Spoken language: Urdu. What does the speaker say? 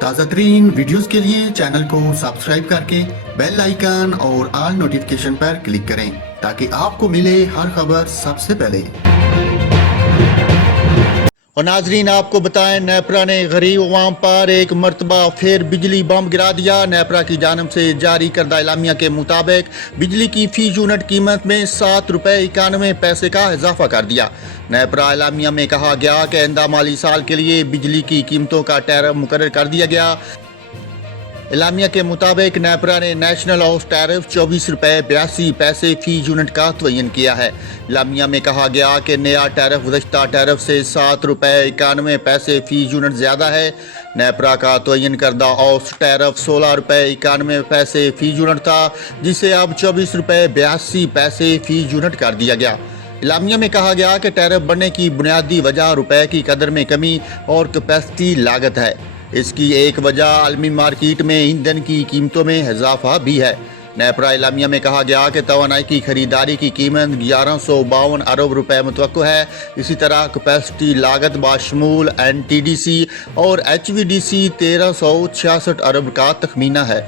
تازہ ترین ویڈیوز کے لیے چینل کو سبسکرائب کر کے بیل آئیکن اور آل نوٹیفیکیشن پر کلک کریں تاکہ آپ کو ملے ہر خبر سب سے پہلے۔ اور ناظرین آپ کو بتائیں، نیپرا نے غریب عوام پر ایک مرتبہ پھر بجلی بم گرا دیا۔ نیپرا کی جانب سے جاری کردہ اعلامیہ کے مطابق بجلی کی فی یونٹ قیمت میں 7 روپے 91 پیسے کا اضافہ کر دیا۔ نیپرا اعلامیہ میں کہا گیا کہ آئندہ مالی سال کے لیے بجلی کی قیمتوں کا ٹیرف مقرر کر دیا گیا۔ اعلامیہ کے مطابق نیپرا نے نیشنل ہاؤس ٹیرف 24 روپے 82 پیسے فی یونٹ کا تعین کیا ہے۔ اعلامیہ میں کہا گیا کہ نیا ٹیرف گزشتہ ٹیرف سے 7 روپے 91 پیسے فی یونٹ زیادہ ہے۔ نیپرا کا تعین کردہ ہاؤس ٹیرف 16 روپے 91 پیسے فی یونٹ تھا، جسے اب 24 روپے 82 پیسے فی یونٹ کر دیا گیا۔ اعلامیہ میں کہا گیا کہ ٹیرف بڑھنے کی بنیادی وجہ روپے کی قدر میں کمی اور کیپیسٹی لاگت ہے۔ اس کی ایک وجہ عالمی مارکیٹ میں ایندھن کی قیمتوں میں اضافہ بھی ہے۔ نیپرا اعلامیہ میں کہا گیا کہ توانائی کی خریداری کی قیمت 1152 ارب روپے متوقع ہے۔ اسی طرح کیپیسٹی لاگت بشمول NTDC اور HVDC 1366 ارب کا تخمینہ ہے۔